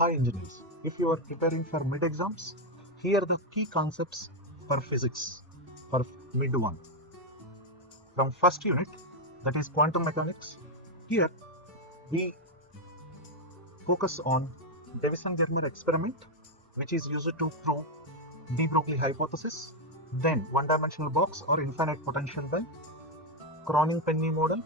Hi engineers, if you are preparing for mid exams, here are the key concepts for physics for mid-1. From first unit, that is quantum mechanics, here we focus on Davison-Germer experiment, which is used to prove de Broglie hypothesis, then one-dimensional box or infinite potential well, Cronin-Penny model,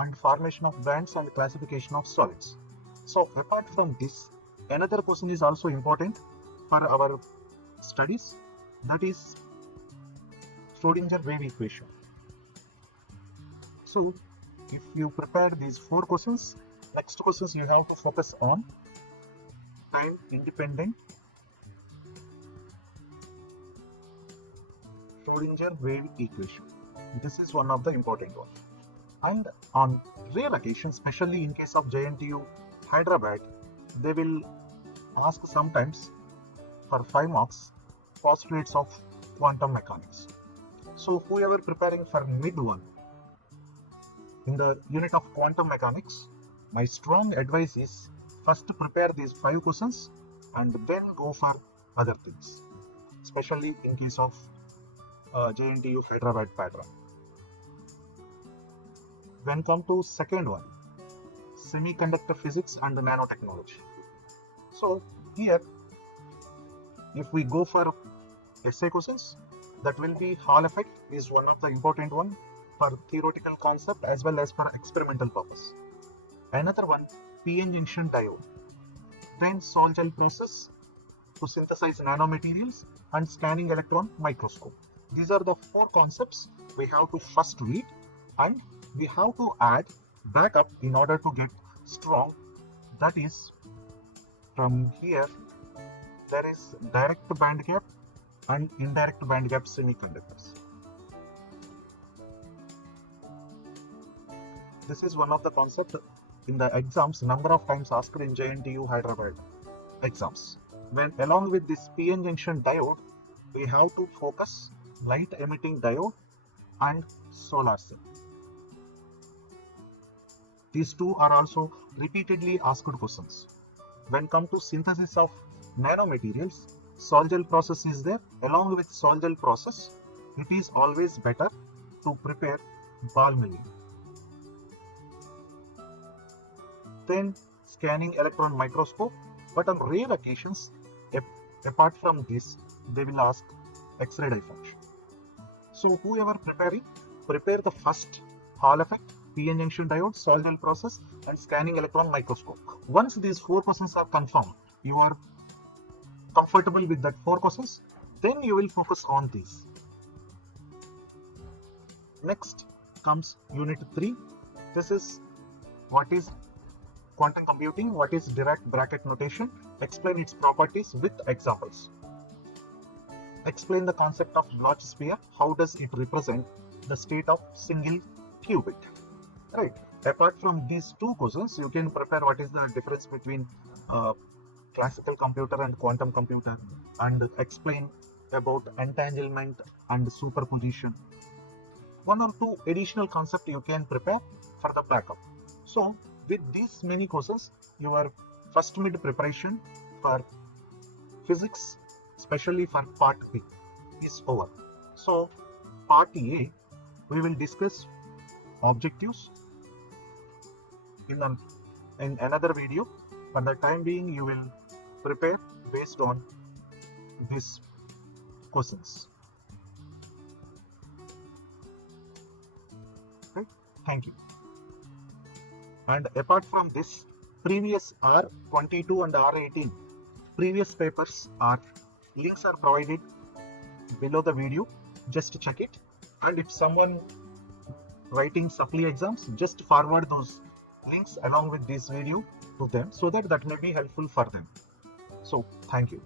and formation of bands and classification of solids. So apart from this, another question is also important for our studies, that is Schrodinger wave equation. So if you prepare these 4 questions, next questions you have to focus on time independent Schrodinger wave equation. This is one of the important ones. And on rare occasions, especially in case of JNTUH Hyderabad, they will ask sometimes for 5 marks postulates of quantum mechanics. So whoever preparing for mid-1 in the unit of quantum mechanics, my strong advice is first prepare these 5 questions and then go for other things, especially in case of JNTUH Hyderabad pattern. Then come to second one, semiconductor physics and nanotechnology. So here, if we go for essay questions, that will be Hall effect is one of the important one for theoretical concept as well as for experimental purpose. Another one, PN junction diode. Then Sol-Gel process to synthesize nanomaterials and scanning electron microscope. These are the 4 concepts we have to first read, and we have to add backup in order to get strong. That is, from here there is direct band gap and indirect band gap semiconductors. This is one of the concepts in the exams number of times asked in JNTUH Hyderabad exams. When along with this PN junction diode, we have to focus light emitting diode and solar cell. These 2 are also repeatedly asked questions. When come to synthesis of nanomaterials, Sol-Gel process is there. Along with Sol-Gel process, it is always better to prepare ball milling. Then scanning electron microscope, but on rare occasions, apart from this, they will ask X-ray diffraction. So whoever preparing, prepare the first Hall effect, PN junction diode, Sol-Gel process, and scanning electron microscope. Once these 4 questions are confirmed, you are comfortable with that 4 questions, then you will focus on these. Next comes unit 3. This is what is quantum computing, what is Dirac bracket notation, explain its properties with examples. Explain the concept of Bloch sphere, how does it represent the state of single qubit. Right. Apart from these 2 questions, you can prepare what is the difference between classical computer and quantum computer, and explain about entanglement and superposition. 1 or 2 additional concepts you can prepare for the backup. So with these many questions, your first mid preparation for physics, especially for part B, is over. So part A, we will discuss objectives in another video. For the time being, you will prepare based on these questions. Okay, thank you. And apart from this, previous R-22 and R-18 previous papers links are provided below the video. Just check it, and if someone writing supply exams, just forward those links along with this video to them, so that may be helpful for them. So thank you.